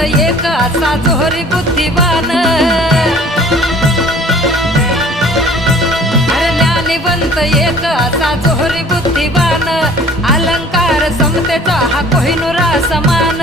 एक असा जोहरी बुद्धिवान, अरे ज्ञानीवंत एक असा जोहरी बुद्धिवान, अलंकार समतेचा हा कोहिनुरा समान।